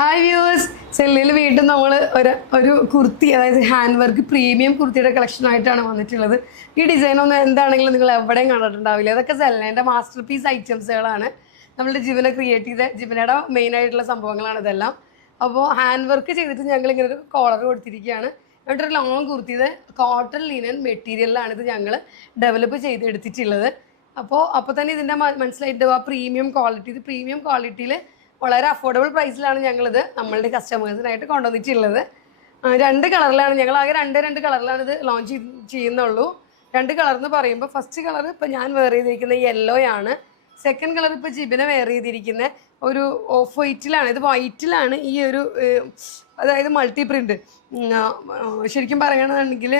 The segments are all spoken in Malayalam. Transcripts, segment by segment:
ഹായ് വ്യൂവേഴ്സ് സെല്ലിൽ വീണ്ടും നമ്മൾ ഒരു ഒരു കുർത്തി അതായത് ഹാൻഡ് വർക്ക് പ്രീമിയം കുർത്തിയുടെ കളക്ഷൻ ആയിട്ടാണ് വന്നിട്ടുള്ളത്. ഈ ഡിസൈൻ ഒന്നും എന്താണെങ്കിലും നിങ്ങൾ എവിടെയും കണ്ടിട്ടുണ്ടാവില്ല. അതൊക്കെ സെല്ലിന്റെ മാസ്റ്റർ പീസ് ഐറ്റംസുകളാണ് നമ്മളുടെ ജീവനെ ക്രിയേറ്റ് ചെയ്ത ജീവനയുടെ മെയിൻ ആയിട്ടുള്ള സംഭവങ്ങളാണ് ഇതെല്ലാം. അപ്പോൾ ഹാൻഡ് വർക്ക് ചെയ്തിട്ട് ഞങ്ങൾ ഇങ്ങനെ ഒരു കോളർ കൊടുത്തിരിക്കുകയാണ്. എന്നിട്ട് ഒരു ലോങ് കുർത്തിയത് കോട്ടൺ ലിനൻ മെറ്റീരിയലാണ് ഇത് ഞങ്ങൾ ഡെവലപ്പ് ചെയ്തെടുത്തിട്ടുള്ളത്. അപ്പോൾ അപ്പോൾ തന്നെ ഇതിന്റെ മനസ്സിലായിട്ട് ആ പ്രീമിയം ക്വാളിറ്റി ഇത് പ്രീമിയം ക്വാളിറ്റിയിൽ വളരെ അഫോർഡബിൾ പ്രൈസിലാണ് ഞങ്ങളിത് നമ്മളുടെ കസ്റ്റമേഴ്സിനായിട്ട് കൊണ്ടുവന്നിട്ടുള്ളത്. രണ്ട് കളറിലാണ് ഞങ്ങൾ ആകെ രണ്ട് രണ്ട് കളറിലാണ് ഇത് ലോഞ്ച് ചെയ്യുന്നുള്ളൂ. രണ്ട് കളർ എന്ന് പറയുമ്പോൾ ഫസ്റ്റ് കളർ ഇപ്പോൾ ഞാൻ വെയർ ചെയ്തിരിക്കുന്ന യെല്ലോ ആണ്. സെക്കൻഡ് കളർ ഇപ്പോൾ ജിബിനെ വെയർ ചെയ്തിരിക്കുന്ന ഒരു ഓഫ് വൈറ്റിലാണ് ഇത് വൈറ്റിലാണ് ഈ ഒരു അതായത് മൾട്ടി പ്രിന്റ് ശരിക്കും പറയുകയാണെന്നുണ്ടെങ്കിൽ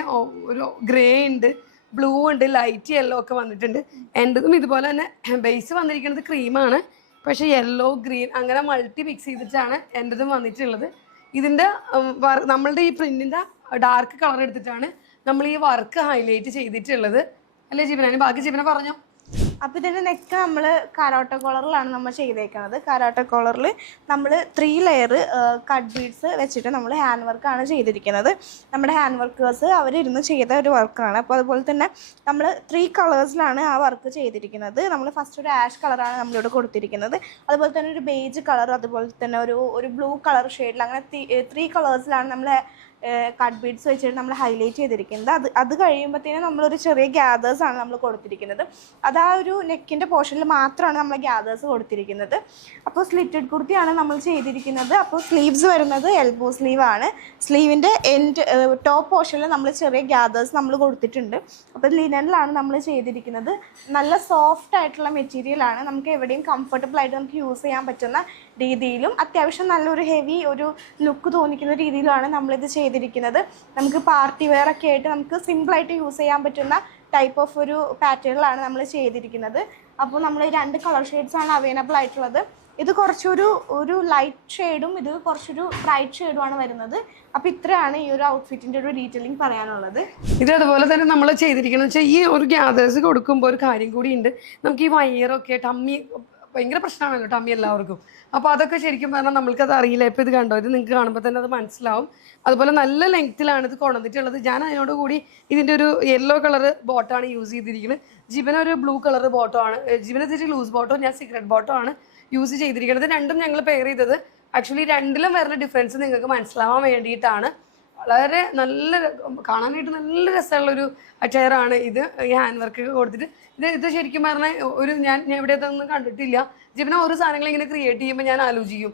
ഒരു ഗ്രേ ഉണ്ട് ബ്ലൂ ഉണ്ട് ലൈറ്റ് യെല്ലോ ഒക്കെ വന്നിട്ടുണ്ട്. എന്റെതും ഇതുപോലെ തന്നെ ബേസ് വന്നിരിക്കുന്നത് ക്രീമാണ് പക്ഷേ യെല്ലോ ഗ്രീൻ അങ്ങനെ മൾട്ടി മിക്സ് ചെയ്തിട്ടാണ് എന്റെതും വന്നിട്ടുള്ളത്. ഇതിന്റെ നമ്മളുടെ ഈ പ്രിന്റിന്റെ ഡാർക്ക് കളർ എടുത്തിട്ടാണ് നമ്മൾ ഈ വർക്ക് ഹൈലൈറ്റ് ചെയ്തിട്ടുള്ളത്. അല്ലേ ജീവന? ബാക്കി ജീവന പറഞ്ഞോ. അപ്പോൾ ഇതിന്റെ നെക്ക് നമ്മൾ കരോട്ട കോളറിലാണ് നമ്മൾ ചെയ്തേക്കുന്നത് കരോട്ട കോളറിൽ നമ്മൾ ത്രീ ലെയർ കട്ട് ബീഡ്സ് വെച്ചിട്ട് നമ്മൾ ഹാൻഡ് വർക്കാണ് ചെയ്തിരിക്കുന്നത്. നമ്മുടെ ഹാൻഡ് വർക്കേഴ്സ് അവരിരുന്ന് ചെയ്ത ഒരു വർക്കാണ് അപ്പോൾ അതുപോലെ തന്നെ നമ്മൾ ത്രീ കളേഴ്സിലാണ് ആ വർക്ക് ചെയ്തിരിക്കുന്നത്. നമ്മൾ ഫസ്റ്റ് ഒരു ആഷ് കളറാണ് നമ്മളിവിടെ കൊടുത്തിരിക്കുന്നത്. അതുപോലെ തന്നെ ഒരു ബേജ് കളർ അതുപോലെ തന്നെ ഒരു ഒരു ബ്ലൂ കളർ ഷെയ്ഡിൽ അങ്ങനെ ത്രീ കളേഴ്സിലാണ് നമ്മൾ കട്ട് ബീഡ്സ് വെച്ചിട്ട് നമ്മൾ ഹൈലൈറ്റ് ചെയ്തിരിക്കുന്നത്. അത് അത് കഴിയുമ്പോഴത്തേനും നമ്മളൊരു ചെറിയ ഗ്യാദേഴ്സ് ആണ് നമ്മൾ കൊടുത്തിരിക്കുന്നത്. അത് ആ ഒരു നെക്കിന്റെ പോർഷനിൽ മാത്രമാണ് നമ്മൾ ഗ്യാദേഴ്സ് കൊടുത്തിരിക്കുന്നത്. അപ്പോൾ സ്ലിറ്റഡ് കുർത്തിയാണ് നമ്മൾ ചെയ്തിരിക്കുന്നത്. അപ്പോൾ സ്ലീവ്സ് വരുന്നത് എൽബോ സ്ലീവ് ആണ്. സ്ലീവിന്റെ എൻഡ് ടോപ്പ് പോർഷനിൽ നമ്മൾ ചെറിയ ഗ്യാദേഴ്സ് നമ്മൾ കൊടുത്തിട്ടുണ്ട്. അപ്പോൾ ലിനനിലാണ് നമ്മൾ ചെയ്തിരിക്കുന്നത്. നല്ല സോഫ്റ്റ് ആയിട്ടുള്ള മെറ്റീരിയലാണ് നമുക്ക് എവിടെയും കംഫർട്ടബിൾ ആയിട്ട് നമുക്ക് യൂസ് ചെയ്യാൻ പറ്റുന്ന രീതിയിലും അത്യാവശ്യം നല്ലൊരു ഹെവി ഒരു ലുക്ക് തോന്നിക്കുന്ന രീതിയിലാണ് നമ്മളിത് ചെയ്തിരിക്കുന്നത്. നമുക്ക് പാർട്ടി വെയർ ഒക്കെ ആയിട്ട് നമുക്ക് സിമ്പിളായിട്ട് യൂസ് ചെയ്യാൻ പറ്റുന്ന ടൈപ്പ് ഓഫ് ഒരു പാറ്റേണിലാണ് നമ്മൾ ചെയ്തിരിക്കുന്നത്. അപ്പോൾ നമ്മൾ രണ്ട് കളർ ഷെയ്ഡ്സ് ആണ് അവൈലബിൾ ആയിട്ടുള്ളത്. ഇത് കുറച്ചൊരു ഒരു ലൈറ്റ് ഷെയ്ഡും ഇത് കുറച്ചൊരു ബ്രൈറ്റ് ഷെയ്ഡും ആണ് വരുന്നത്. അപ്പോൾ ഇത്രയാണ് ഈ ഒരു ഔട്ട്ഫിറ്റിന്റെ ഒരു ഡീറ്റെയിലിംഗ് പറയാനുള്ളത്. ഇത് അതുപോലെ തന്നെ നമ്മൾ ചെയ്തിരിക്കുന്നത് വെച്ചാൽ ഈ ഒരു ഗ്യാദേഴ്സ് കൊടുക്കുമ്പോൾ ഒരു കാര്യം കൂടി ഉണ്ട് നമുക്ക് ഈ വയറൊക്കെ ടമ്മി ഭയങ്കര പ്രശ്നമാണല്ലോ ടമ്മി എല്ലാവർക്കും. അപ്പോൾ അതൊക്കെ ശരിക്കും പറഞ്ഞാൽ നമ്മൾക്കത് അറിയില്ല. ഇപ്പോൾ ഇത് കണ്ടോ? ഇത് നിങ്ങൾക്ക് കാണുമ്പോൾ തന്നെ അത് മനസ്സിലാവും. അതുപോലെ നല്ല ലെങ്ത്തിലാണ് ഇത് കൊണ്ടുവന്നിട്ടുള്ളത്. ഞാൻ അതിനോട് കൂടി ഇതിന്റെ ഒരു യെല്ലോ കളർ ബോട്ടാണ് യൂസ് ചെയ്തിരിക്കുന്നത് ജീവന ഒരു ബ്ലൂ കളർ ബോട്ടോ ആണ്. ജീവന തിരിച്ച് ലൂസ് ബോട്ടോ ഞാൻ സിഗരറ്റ് ബോട്ടോ ആണ് യൂസ് ചെയ്തിരിക്കുന്നത് രണ്ടും ഞങ്ങൾ പെയർ ചെയ്തത്. ആക്ച്വലി രണ്ടിലും വരുന്ന ഡിഫറൻസ് നിങ്ങൾക്ക് മനസ്സിലാവാൻ വേണ്ടിയിട്ടാണ്. വളരെ നല്ല കാണാനായിട്ട് നല്ല രസമുള്ള രസമുള്ളൊരു ചെയറാണ് ഇത്. ഈ ഹാൻഡ് വർക്ക് കൊടുത്തിട്ട്. ഇത് ഇത് ശരിക്കും പറഞ്ഞാൽ ഒരു ഞാൻ ഞാൻ ഇവിടെ ഒന്നും കണ്ടിട്ടില്ല. ജീവന ഓരോ സാധനങ്ങൾ ഇങ്ങനെ ക്രിയേറ്റ് ചെയ്യുമ്പോൾ ഞാൻ ആലോചിക്കും.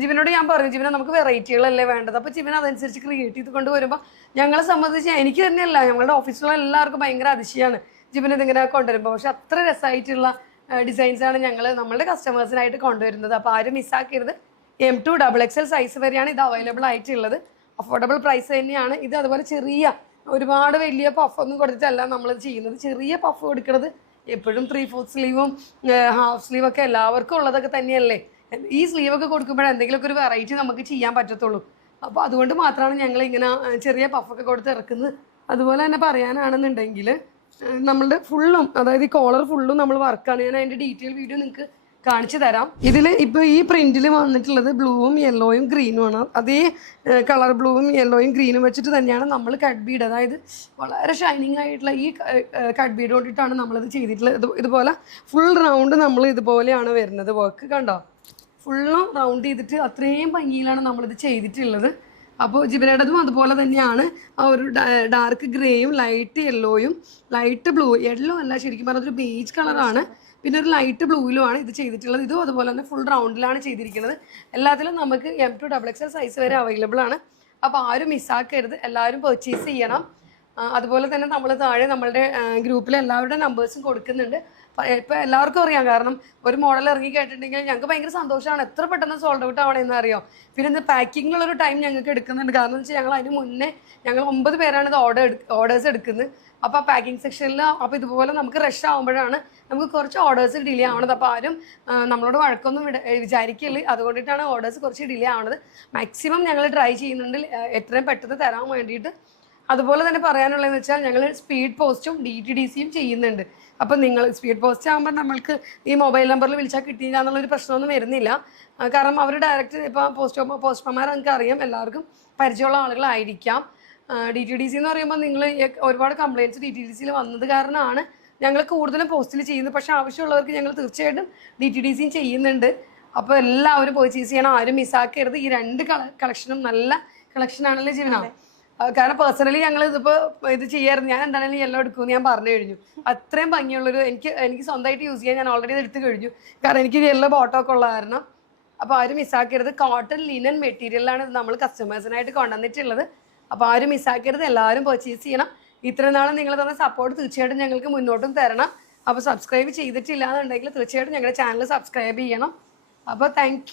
ജീവനോട് ഞാൻ പറഞ്ഞു ജീവന നമുക്ക് വെറൈറ്റികളല്ലേ വേണ്ടത്? അപ്പോൾ ജീവൻ അതനുസരിച്ച് ക്രിയേറ്റ് ചെയ്ത് കൊണ്ട് വരുമ്പോൾ ഞങ്ങളെ സംബന്ധിച്ച് എനിക്ക് തന്നെയല്ല ഞങ്ങളുടെ ഓഫീസിലുള്ള എല്ലാവർക്കും ഭയങ്കര അതിശയമാണ് ജീവന ഇതിങ്ങനെ കൊണ്ടുവരുമ്പോൾ പക്ഷെ അത്ര രസമായിട്ടുള്ള ഡിസൈൻസാണ് ഞങ്ങൾ നമ്മളുടെ കസ്റ്റമേഴ്സിനായിട്ട് കൊണ്ടുവരുന്നത്. അപ്പോൾ ആരും മിസ്സാക്കരുത് M to double X L size വരെയാണ് ഇത് അവൈലബിൾ ആയിട്ടുള്ളത്. അഫോർഡബിൾ പ്രൈസ് തന്നെയാണ്. ഇത് അതുപോലെ ചെറിയ ഒരുപാട് വലിയ പഫ് ഒന്നും കൊടുത്തിട്ടല്ല നമ്മൾ ചെയ്യുന്നത്. ചെറിയ പഫ് കൊടുക്കുന്നത് എപ്പോഴും ത്രീ ഫോർത്ത് സ്ലീവും ഹാഫ് സ്ലീവ് ഒക്കെ എല്ലാവർക്കും ഉള്ളതൊക്കെ തന്നെയല്ലേ? ഈ സ്ലീവ് ഒക്കെ കൊടുക്കുമ്പോൾ എന്തെങ്കിലുമൊക്കെ ഒരു വെറൈറ്റി നമുക്ക് ചെയ്യാൻ പറ്റത്തുള്ളൂ. അപ്പോൾ അതുകൊണ്ട് മാത്രമാണ് ഞങ്ങൾ ഇങ്ങനെ ചെറിയ പഫൊക്കെ കൊടുത്ത് ഇറക്കുന്നത്. അതുപോലെ തന്നെ പറയാനാണെന്നുണ്ടെങ്കിൽ നമ്മളുടെ ഫുള്ളും അതായത് ഈ കോളർ ഫുള്ളും നമ്മൾ വർക്കാണ് ഞാൻ അതിന്റെ ഡീറ്റെയിൽ വീഡിയോ നിങ്ങൾക്ക് കാണിച്ചു തരാം. ഇതിൽ ഇപ്പോൾ ഈ പ്രിന്റിൽ വന്നിട്ടുള്ളത് ബ്ലൂവും യെല്ലോയും ഗ്രീനും ആണ്. അതേ കളർ ബ്ലൂവും യെല്ലോയും ഗ്രീനും വെച്ചിട്ട് തന്നെയാണ് നമ്മൾ കട്ട് അതായത് വളരെ ഷൈനിങ് ആയിട്ടുള്ള ഈ കട്ട് ബീഡ് കൊണ്ടിട്ടാണ് നമ്മളിത് ചെയ്തിട്ടുള്ളത്. ഇത് ഇതുപോലെ ഫുൾ റൗണ്ട് നമ്മൾ ഇതുപോലെയാണ് വരുന്നത് വർക്ക് കണ്ടോ? ഫുള്ളും റൗണ്ട് ചെയ്തിട്ട് അത്രയും ഭംഗിയിലാണ് നമ്മളിത് ചെയ്തിട്ടുള്ളത്. അപ്പോൾ ജിബിനയുടേതും അതുപോലെ തന്നെയാണ്. ആ ഒരു ഡാർക്ക് ഗ്രേയും ലൈറ്റ് യെല്ലോയും ലൈറ്റ് ബ്ലൂ യെല്ലോ അല്ല ശരിക്കും പറഞ്ഞാൽ ഒരു ബേജ് കളറാണ് പിന്നെ ഒരു ലൈറ്റ് ബ്ലൂയിലുമാണ് ഇത് ചെയ്തിട്ടുള്ളത്. ഇതും അതുപോലെ തന്നെ ഫുൾ റൗണ്ടിലാണ് ചെയ്തിരിക്കുന്നത്. എല്ലാത്തിലും നമുക്ക് M to double XL size വരെ അവൈലബിൾ ആണ്. അപ്പോൾ ആരും മിസ്സാക്കരുത് എല്ലാവരും പെർച്ചേസ് ചെയ്യണം. അതുപോലെ തന്നെ നമ്മൾ താഴെ നമ്മളുടെ ഗ്രൂപ്പിൽ എല്ലാവരുടെ നമ്പേഴ്സും കൊടുക്കുന്നുണ്ട്. ഇപ്പം എല്ലാവർക്കും അറിയാം. കാരണം ഒരു മോഡൽ ഇറങ്ങി കേട്ടിട്ടുണ്ടെങ്കിൽ ഞങ്ങൾക്ക് ഭയങ്കര സന്തോഷമാണ്. എത്ര പെട്ടെന്ന് സോൾഡ് ഔട്ട് ആവണമെന്ന് അറിയാം? പിന്നെ ഇത് പാക്കിങ്ങിനുള്ളൊരു ടൈം ഞങ്ങൾക്ക് എടുക്കുന്നുണ്ട്. കാരണം എന്ന് വെച്ചാൽ ഞങ്ങൾ അതിന് മുന്നേ ഞങ്ങൾ ഒമ്പത് പേരാണ് ഇത് ഓർഡർ ഓർഡേഴ്സ് എടുക്കുന്നത്. അപ്പോൾ ആ പാക്കിംഗ് സെക്ഷനിൽ അപ്പോൾ ഇതുപോലെ നമുക്ക് റഷ് ആകുമ്പോഴാണ് നമുക്ക് കുറച്ച് ഓർഡേഴ്സ് ഡിലേ ആവണത്. അപ്പോൾ ആരും നമ്മളോട് വഴക്കൊന്നും വിട വിചാരിക്കില്ല അതുകൊണ്ടിട്ടാണ് ഓർഡേഴ്സ് കുറച്ച് ഡിലേ ആവണത്. മാക്സിമം ഞങ്ങൾ ട്രൈ ചെയ്യുന്നുണ്ട് എത്രയും പെട്ടെന്ന് തരാൻ വേണ്ടിയിട്ട്. അതുപോലെ തന്നെ പറയാനുള്ളതെന്ന് വെച്ചാൽ ഞങ്ങൾ സ്പീഡ് പോസ്റ്റും ഡി ടി ഡി സിയും ചെയ്യുന്നുണ്ട്. അപ്പം നിങ്ങൾ സ്പീഡ് പോസ്റ്റ് ആകുമ്പോൾ നമ്മൾക്ക് ഈ മൊബൈൽ നമ്പറിൽ വിളിച്ചാൽ കിട്ടിയില്ല എന്നുള്ളൊരു പ്രശ്നമൊന്നും വരുന്നില്ല. കാരണം അവർ ഡയറക്റ്റ് ഇപ്പോൾ പോസ്റ്റ് പോസ്റ്റർമാർ നിങ്ങൾക്ക് അറിയാം. എല്ലാവർക്കും പരിചയമുള്ള ആളുകളായിരിക്കാം. ഡി ടി ഡി സി എന്ന് പറയുമ്പോൾ നിങ്ങൾ ഒരുപാട് കംപ്ലയിന്റ്സ് ഡി ടി ഡി സിയിൽ വന്നത് കാരണമാണ് ഞങ്ങൾ കൂടുതലും പോസ്റ്റിൽ ചെയ്യുന്നത്. പക്ഷേ ആവശ്യമുള്ളവർക്ക് ഞങ്ങൾ തീർച്ചയായിട്ടും ഡി ടി ഡി സിയും ചെയ്യുന്നുണ്ട്. അപ്പോൾ എല്ലാവരും പർച്ചേസ് ചെയ്യണം. ആരും മിസ്സാക്കരുത് ഈ രണ്ട് കളക്ഷനും നല്ല കളക്ഷൻ ജീവനാണ് കാരണം പേഴ്സണലി ഞങ്ങൾ ഇതിപ്പോ ഇത് ചെയ്യായിരുന്നു. ഞാൻ എന്താണെങ്കിലും യെല്ലോ എടുക്കുമെന്ന് ഞാൻ പറഞ്ഞു കഴിഞ്ഞു. അത്രയും ഭംഗിയുള്ളൊരു എനിക്ക് എനിക്ക് സ്വന്തമായിട്ട് യൂസ് ചെയ്യാൻ ഞാൻ ഓൾറെഡി എടുത്തു കഴിഞ്ഞു. കാരണം എനിക്ക് യെല്ലോ ബോട്ടമൊക്കെ ഉള്ള കാരണം. അപ്പോൾ ആരും മിസ്സാക്കരുത് കോട്ടൺ ലിനൻ മെറ്റീരിയലാണ് ഇത് നമ്മൾ കസ്റ്റമേഴ്സിനായിട്ട് കൊണ്ടുവന്നിട്ടുള്ളത്. അപ്പോൾ ആരും മിസ്സാക്കരുത് എല്ലാവരും പർച്ചേസ് ചെയ്യണം. ഇത്രയും നാളും നിങ്ങൾ തന്ന സപ്പോർട്ട് തീർച്ചയായിട്ടും ഞങ്ങൾക്ക് മുന്നോട്ടും തരണം. അപ്പോൾ സബ്സ്ക്രൈബ് ചെയ്തിട്ടില്ല എന്നുണ്ടെങ്കിൽ തീർച്ചയായിട്ടും ഞങ്ങളുടെ ചാനൽ സബ്സ്ക്രൈബ് ചെയ്യണം. അപ്പോൾ താങ്ക്